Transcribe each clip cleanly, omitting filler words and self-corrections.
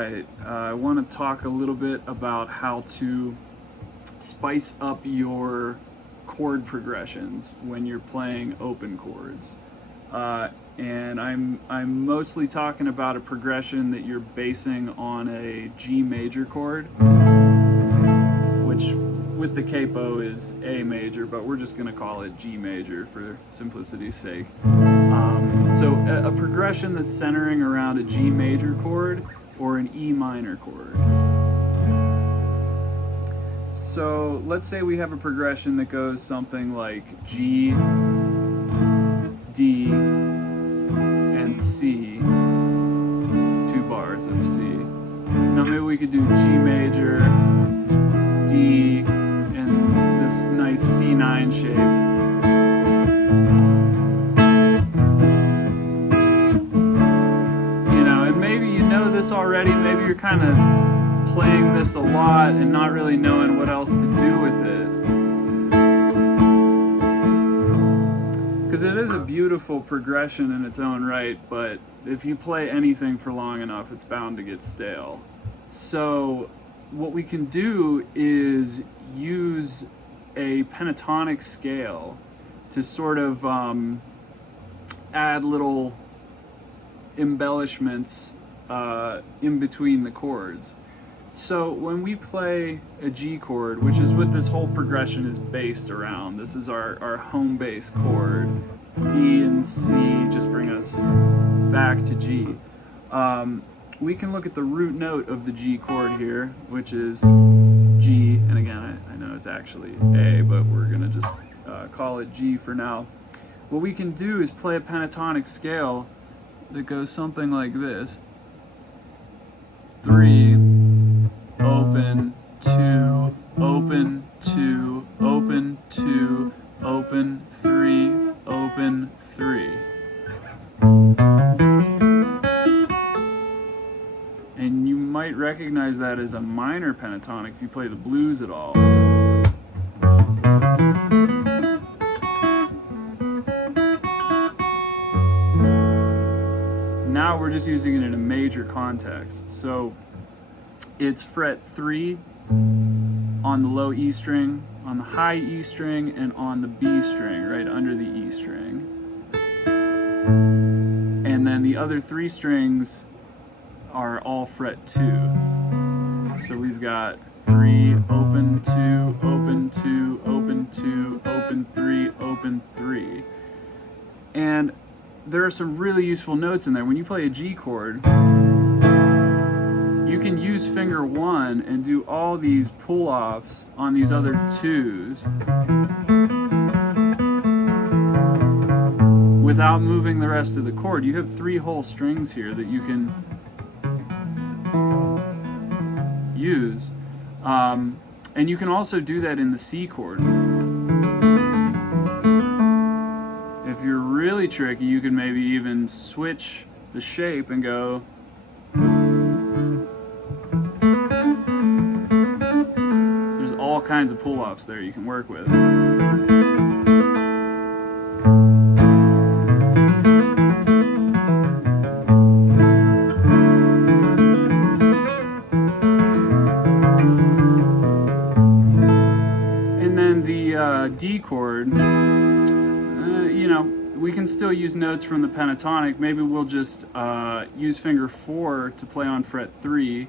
right, I want to talk a little bit about how to spice up your chord progressions when you're playing open chords. And I'm mostly talking about a progression that you're basing on a G major chord, which with the capo is A major, but we're just going to call it G major for simplicity's sake. So a progression that's centering around a G major chord or an E minor chord. So let's say we have a progression that goes something like G, D, and C, 2 bars of C. Now maybe we could do G major, D, and this nice C9 shape. This already, maybe you're kind of playing this a lot and not really knowing what else to do with it, because it is a beautiful progression in its own right, but if you play anything for long enough, it's bound to get stale. So what we can do is use a pentatonic scale to sort of add little embellishments in between the chords. So when we play a G chord, which is what this whole progression is based around, this is our home base chord, D and C just bring us back to G. We can look at the root note of the G chord here, which is G, and again I know it's actually A, but we're gonna just call it G for now. What we can do is play a pentatonic scale that goes something like this. 3, open, 2, open, 2, open, 2, open, 3, open, 3. And you might recognize that as a minor pentatonic if you play the blues at all. Now we're just using it in a major context. So it's fret 3 on the low E string, on the high E string, and on the B string, right under the E string. And then the other 3 strings are all fret 2. So we've got 3, open 2, open 2, open 2, open 3, open 3. And there are some really useful notes in there. When you play a G chord, you can use finger 1 and do all these pull-offs on these other 2s without moving the rest of the chord. You have 3 whole strings here that you can use. And you can also do that in the C chord. If you're really tricky, you can maybe even switch the shape and go. There's all kinds of pull-offs there you can work with. And then the D chord, we can still use notes from the pentatonic. Maybe we'll just use finger 4 to play on fret 3.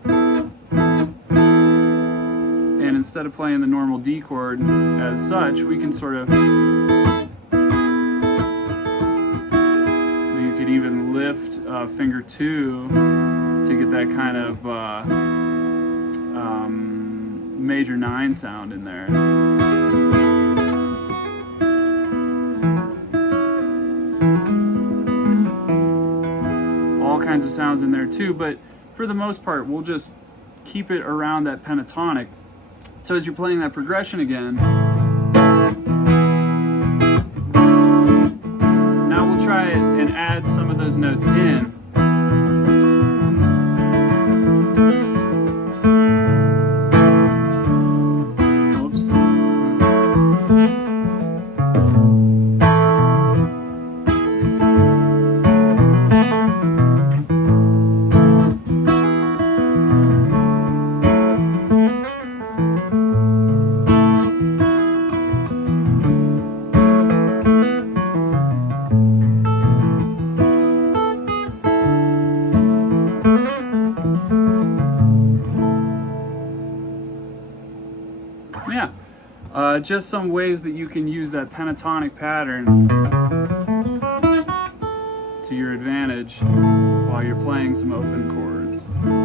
And instead of playing the normal D chord as such, we can sort of... We could even lift finger 2 to get that kind of major 9 sound in there. Kinds of sounds in there too, but for the most part we'll just keep it around that pentatonic. So as you're playing that progression again, now we'll try it and add some of those notes in. Yeah. Just some ways that you can use that pentatonic pattern to your advantage while you're playing some open chords.